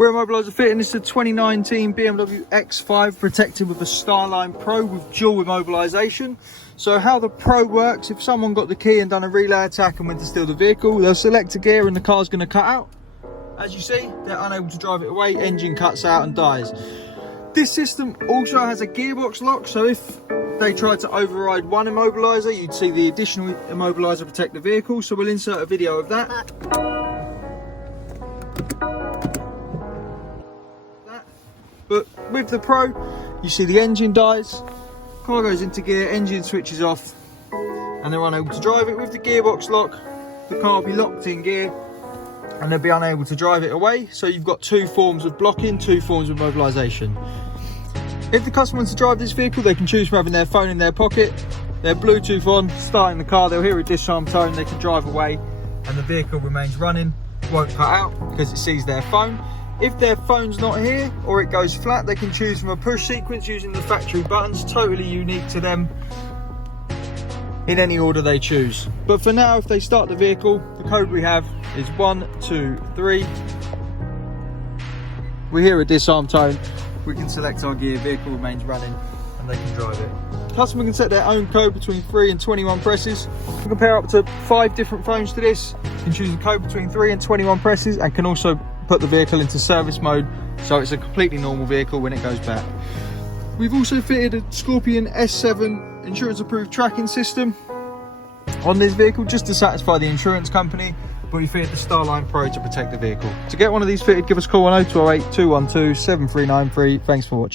We're Immobiliser Fitting. This is a 2019 BMW X5 protected with a Starline Pro with dual immobilisation. So how the Pro works, if someone got the key and done a relay attack and went to steal the vehicle, they'll select a gear and the car's going to cut out. As you see, they're unable to drive it away, engine cuts out and dies. This system also has a gearbox lock, so if they tried to override one immobiliser, you'd see the additional immobiliser protect the vehicle. So we'll insert a video of that. But with the Pro, you see the engine dies, car goes into gear, engine switches off, and they're unable to drive it. With the gearbox lock, the car will be locked in gear and they'll be unable to drive it away. So you've got two forms of blocking, two forms of mobilisation. If the customer wants to drive this vehicle, they can choose from having their phone in their pocket, their Bluetooth on, starting the car, they'll hear a disarm tone, they can drive away and the vehicle remains running, won't cut out because it sees their phone. If their phone's not here or it goes flat, they can choose from a push sequence using the factory buttons, totally unique to them, in any order they choose. But for now, if they start the vehicle, the code we have is 1, 2, 3. We hear a disarm tone, we can select our gear, vehicle remains running, and they can drive it. The customer can set their own code between 3 and 21 presses. You can pair up to 5 different phones to this. You can choose a code between 3 and 21 presses and can also put the vehicle into service mode, so it's a completely normal vehicle when it goes back. We've also fitted a Scorpion S7 insurance approved tracking system on this vehicle just to satisfy the insurance company, but we fitted the Starline Pro to protect the vehicle. To get one of these fitted, give us a call on 0208 212 7393. Thanks for watching.